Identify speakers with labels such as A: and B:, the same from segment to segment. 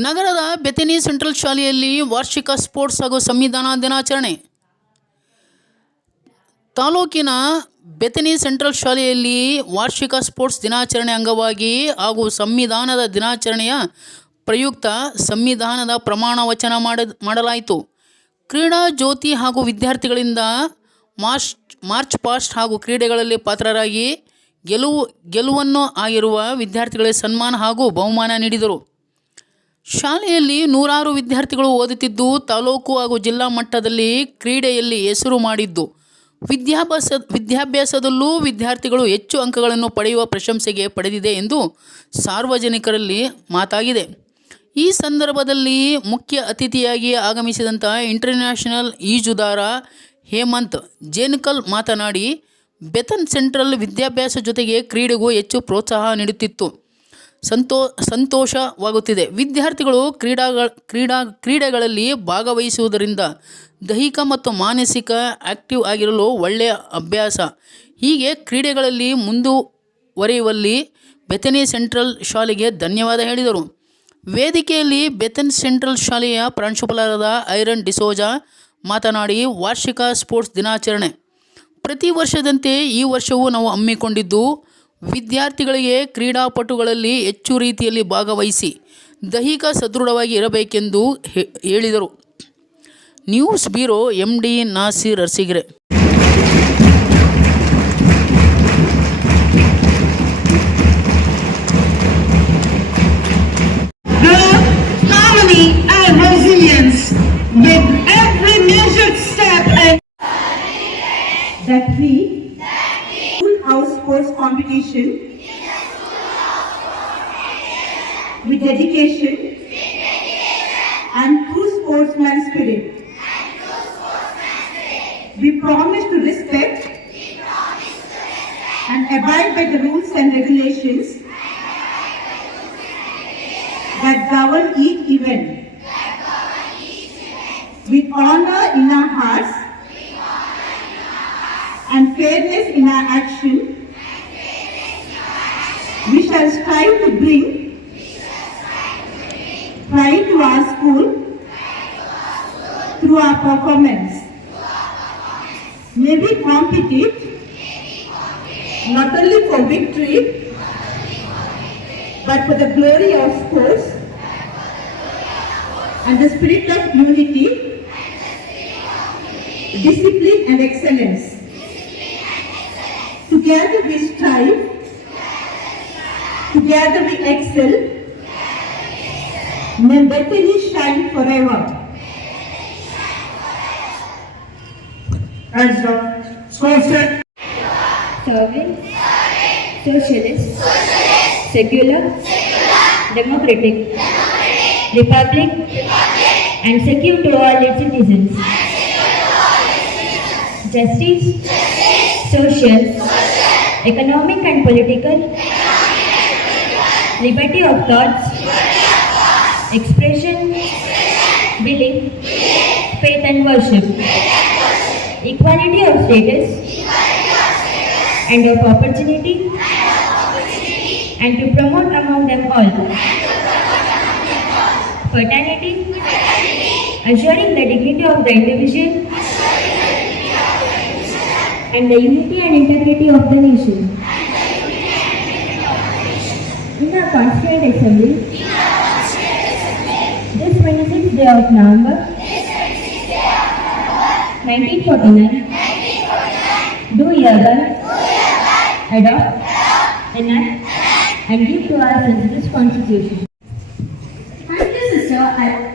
A: ನಗರದ ಬೆತನಿ ಸೆಂಟ್ರಲ್ ಶಾಲೆಯಲ್ಲಿ ವಾರ್ಷಿಕ ಸ್ಪೋರ್ಟ್ಸ್ ಹಾಗೂ ಸಂವಿಧಾನ ದಿನಾಚರಣೆ. ತಾಲೂಕಿನ ಬೆತನಿ ಸೆಂಟ್ರಲ್ ಶಾಲೆಯಲ್ಲಿ ವಾರ್ಷಿಕ ಸ್ಪೋರ್ಟ್ಸ್ ದಿನಾಚರಣೆ ಅಂಗವಾಗಿ ಹಾಗೂ ಸಂವಿಧಾನದ ದಿನಾಚರಣೆಯ ಪ್ರಯುಕ್ತ ಸಂವಿಧಾನದ ಪ್ರಮಾಣ ವಚನ ಮಾಡ, ಮಾಡಲಾಯಿತು. ಕ್ರೀಡಾ ಜ್ಯೋತಿ ಹಾಗೂ ವಿದ್ಯಾರ್ಥಿಗಳಿಂದ ಮಾರ್ಚ್ ಮಾರ್ಚ್ ಪಾಸ್ಟ್ ಹಾಗೂ ಕ್ರೀಡೆಗಳಲ್ಲಿ ಪಾತ್ರರಾಗಿ ಗೆಲುವು, ಗೆಲುವನ್ನು ಆಗಿರುವ ವಿದ್ಯಾರ್ಥಿಗಳಿಗೆ ಸನ್ಮಾನ ಹಾಗೂ ಬಹುಮಾನ ನೀಡಿದರು. ಶಾಲೆಯಲ್ಲಿ ನೂರಾರು ವಿದ್ಯಾರ್ಥಿಗಳು ಓದುತ್ತಿದ್ದು ತಾಲೂಕು ಹಾಗೂ ಜಿಲ್ಲಾ ಮಟ್ಟದಲ್ಲಿ ಕ್ರೀಡೆಯಲ್ಲಿ ಹೆಸರು ಮಾಡಿದ್ದು. ವಿದ್ಯಾಭ್ಯಾಸ, ವಿದ್ಯಾಭ್ಯಾಸದಲ್ಲೂ ವಿದ್ಯಾರ್ಥಿಗಳು ಹೆಚ್ಚು ಅಂಕಗಳನ್ನು ಪಡೆಯುವ ಪ್ರಶಂಸೆಗೆ ಪಡೆದಿದೆ ಎಂದು ಸಾರ್ವಜನಿಕರಲ್ಲಿ ಮಾತಾಗಿದೆ. ಈ ಸಂದರ್ಭದಲ್ಲಿ ಮುಖ್ಯ ಅತಿಥಿಯಾಗಿ ಆಗಮಿಸಿದಂಥ ಇಂಟರ್ನ್ಯಾಷನಲ್ ಈಜುದಾರ ಹೇಮಂತ್ ಜೇನಕಲ್ ಮಾತನಾಡಿ, ಬೆತನ್ ಸೆಂಟ್ರಲ್ ವಿದ್ಯಾಭ್ಯಾಸ ಜೊತೆಗೆ ಕ್ರೀಡೆಗೂ ಹೆಚ್ಚು ಪ್ರೋತ್ಸಾಹ ನೀಡುತ್ತಿತ್ತು. ಸಂತೋ, ಸಂತೋಷವಾಗುತ್ತಿದೆ. ವಿದ್ಯಾರ್ಥಿಗಳು ಕ್ರೀಡಾಗಳ, ಕ್ರೀಡಾ, ಕ್ರೀಡೆಗಳಲ್ಲಿ ಭಾಗವಹಿಸುವುದರಿಂದ ದೈಹಿಕ ಮತ್ತು ಮಾನಸಿಕ ಆಕ್ಟಿವ್ ಆಗಿರಲು ಒಳ್ಳೆಯ ಅಭ್ಯಾಸ. ಹೀಗೆ ಕ್ರೀಡೆಗಳಲ್ಲಿ ಮುಂದುವರಿಯುವಲ್ಲಿ ಬೆತನೆ ಸೆಂಟ್ರಲ್ ಶಾಲೆಗೆ ಧನ್ಯವಾದ ಹೇಳಿದರು. ವೇದಿಕೆಯಲ್ಲಿ ಬೆತನ್ ಸೆಂಟ್ರಲ್ ಶಾಲೆಯ ಪ್ರಾಂಶುಪಾಲರಾದ ಐರನ್ ಡಿಸೋಜಾ ಮಾತನಾಡಿ, ವಾರ್ಷಿಕ ಸ್ಪೋರ್ಟ್ಸ್ ದಿನಾಚರಣೆ. ಪ್ರತಿ ವರ್ಷದಂತೆ ಈ ವರ್ಷವೂ ನಾವು ಹಮ್ಮಿಕೊಂಡಿದ್ದು ವಿದ್ಯಾರ್ಥಿಗಳಿಗೆ ಕ್ರೀಡಾಪಟುಗಳಲ್ಲಿ ಹೆಚ್ಚು ರೀತಿಯಲ್ಲಿ ಭಾಗವಹಿಸಿ ದೈಹಿಕ ಸದೃಢವಾಗಿ ಇರಬೇಕೆಂದು ಹೇಳಿದರು. News bureau M D Naseer Arsigre.
B: That harmony house sports competition with dedication and true sportsman spirit. We promise to respect and abide by the rules and regulations that govern each event. With honor in our hearts and fairness in our action, we shall strive to bring pride to our school through our performance. May we compete not only for victory but for the glory of course and the spirit of unity, discipline and excellence. Together we strive, together we excel. May Bethany shine forever. Hands up. Score set. serving, socialist, secular, democratic, republic, and secure to all its citizens. Justice, social, economic and political, liberty of thoughts, expression, belief, faith and worship, equality of status, and of opportunity. And to promote among them all. Fraternity, assuring the dignity of the individual. And the unity and integrity of the nation. In our Constituent Assembly, this 26th day of November, 1949, do hereby adopt, enact, and give to ourselves this constitution. Thank you, sister. I-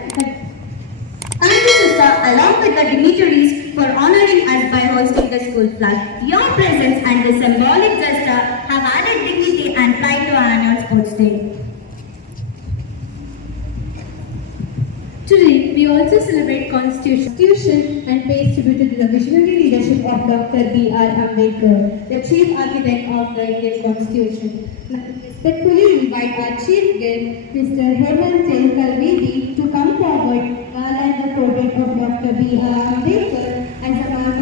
B: Thank you, sister, along with the dignitaries for honoring us by hosting the school flag. Your presence and the symbolic gesture have added dignity and pride to our annual sports day. Today, we also celebrate Constitution and pay tribute to the visionary leadership of Dr. B. R. Ambedkar, the chief architect of the Indian Constitution. Respectfully invite our chief guest, Mr. Herman Kalvidi, to come forward while at the portrait of Dr. B. R. Ambedkar as a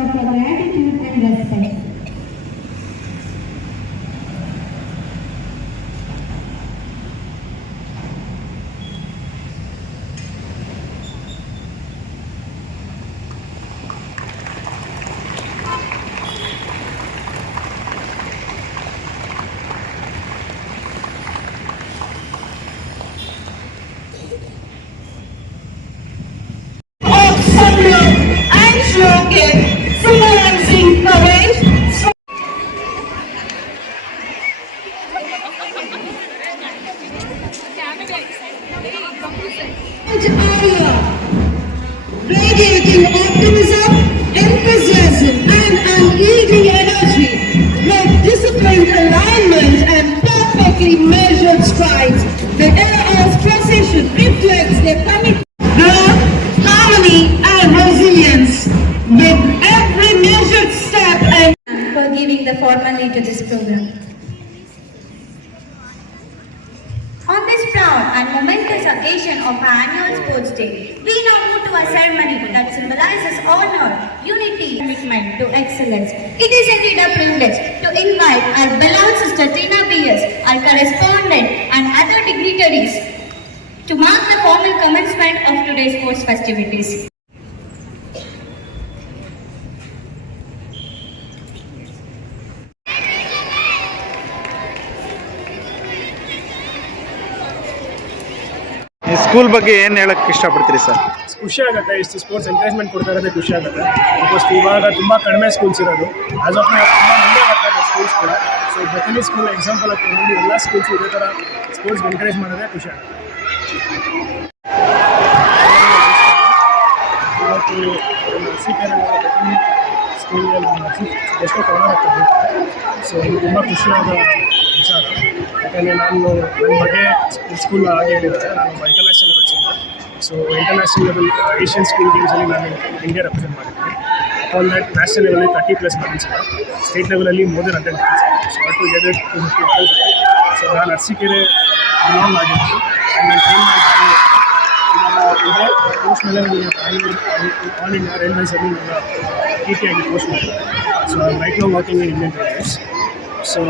B: Radiating optimism, enthusiasm, and unyielding energy, with disciplined alignment and perfectly measured strides, the reflects their harmony and resilience. With every measured step and for giving the to this program. On this proud and momentous occasion of our annual sports day, we now move to a ceremony that symbolizes honor, unity, commitment to excellence. It is indeed a privilege to invite our beloved sister Tina B.S., our correspondent and other dignitaries to mark the formal commencement of today's sports festivities. School ಬಗ್ಗೆ ಏನು ಹೇಳಕ್ಕೆ ಇಷ್ಟಪಡ್ತೀರಿ sir ಖುಷಿ ಆಗುತ್ತೆ, ಇಷ್ಟು sports encouragement ಕೊಡ್ತಾ ಇರೋದೇ ಖುಷಿ ಆಗುತ್ತೆ. ಬಿಕಾಸ್ ಇವಾಗ ತುಂಬ ಕಡಿಮೆ ಸ್ಕೂಲ್ಸ್ ಇರೋದು. ಆಸ್ ಆಫ್ ನಾವು ತುಂಬ ಮುಂದೆ ಬರ್ತಾ ಇದೆ ಸ್ಕೂಲ್ಸ್ ಕೂಡ. ಸೊ ಬೆಕಲಿ ಸ್ಕೂಲ್ ಎಕ್ಸಾಂಪಲ್ ಆಗಿ ಎಲ್ಲ ಸ್ಕೂಲ್ಸ್ ಇದೇ ಥರ ಸ್ಪೋರ್ಟ್ಸ್ ಎನ್ಕರೇಜ್ ಮಾಡೋದೇ ಖುಷಿ ಆಗುತ್ತೆ. ಇವತ್ತು ನರಸೀಕೆರೆ ಸ್ಕೂಲಲ್ಲಿ ಎಷ್ಟೋ ಆಗ್ತದೆ ಸೊ ತುಂಬ ಖುಷಿಯಾದ ವಿಚಾರ. ಯಾಕಂದರೆ ನಾನು ನನ್ನ ಬಗ್ಗೆ ಸ್ಕೂಲ್ ಹಾಗೆ ನಾನು international level so international level Asian school ಗೇಮ್ಸಲ್ಲಿ ನಾನು ಇಂಡಿಯಾ ರೆಪ್ರೆಸೆಂಟ್ ಮಾಡಿದ್ದೀನಿ ಆನ್ ದಟ್ ನ್ಯಾಷನಲ್ ಲೆವೆಲಲ್ಲಿ ತರ್ಟಿ ಪ್ಲಸ್ ಮೆಡಲ್ಸ್ ಇದೆ ಸ್ಟೇಟ್ ಲೆವೆಲಲ್ಲಿ more than hundred medals so together two fifty ಇದೆ ಸೊ ನಾನು ಅರಸೀಕೆರೆ ಬಿಲಾಂಗ್ ಆಗಿದ್ದು ಆ್ಯಂಡ್ ನಾನು ಇದೆ ಪೋಸ್ಟ್ ಮೇಲೆ ಆಲ್ ಇಂಡಿಯಾ ರೈಲ್ವೇಸಲ್ಲಿ ನನ್ನ ಟಿ ಟಿ ಆಗಿ ಪೋಸ್ಟ್ ಮಾಡಿದೆ so right now working in Indian Railways so,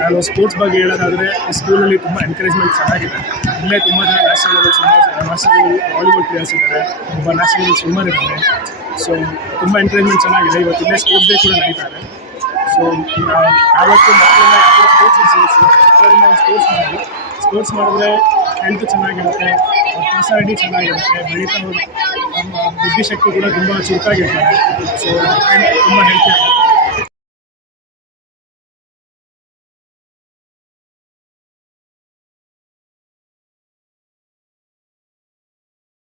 B: ನಾನು ಸ್ಪೋರ್ಟ್ಸ್ ಬಗ್ಗೆ ಹೇಳೋದಾದರೆ ಸ್ಕೂಲಲ್ಲಿ ತುಂಬ ಎನ್ಕರೇಜ್ಮೆಂಟ್ ಚೆನ್ನಾಗಿದೆ. ಇಲ್ಲೇ ತುಂಬ ಜನ ನ್ಯಾಷನಲ್ ಲೆವೆಲ್ ಸುಮಾರು ನ್ಯಾಷನಲ್ ವಾಲಿಬಾಲ್ ಪ್ಲೇಯರ್ಸ್ ಇದ್ದಾರೆ. ಒಬ್ಬ ನ್ಯಾಷನಲ್ ಲೆವೆಲ್ ಸ್ವಿಮ್ಮರ್ ಇದ್ದಾರೆ ಸೊ ತುಂಬ ಎನ್ಕರೇಜ್ಮೆಂಟ್ ಚೆನ್ನಾಗಿದೆ. ಇವತ್ತು ಇಲ್ಲೇ ಸ್ಪೋರ್ಟ್ಸ್ ಡೇ ಕೂಡ ನಡೀತಾರೆ ಸೊ ಯಾವತ್ತೂ ಮಕ್ಕಳನ್ನ ಯಾವುದೇ ಸ್ಪೋರ್ಟ್ಸ್ ಒಂದು ಸ್ಪೋರ್ಟ್ಸ್ ಮಾಡಿ. ಸ್ಪೋರ್ಟ್ಸ್ ಮಾಡಿದ್ರೆ ಹೆಲ್ತ್ ಚೆನ್ನಾಗಿರುತ್ತೆ ಪರ್ಸನಾಲಿಟಿ ಚೆನ್ನಾಗಿರುತ್ತೆ, ಬೆಳೀತಾ ನಮ್ಮ ಬುದ್ಧಿಶಕ್ತಿ ಕೂಡ ತುಂಬ ಚುರುಕಾಗಿರ್ತಾರೆ ಸೊ ತುಂಬ ಹೆಲ್ತಿ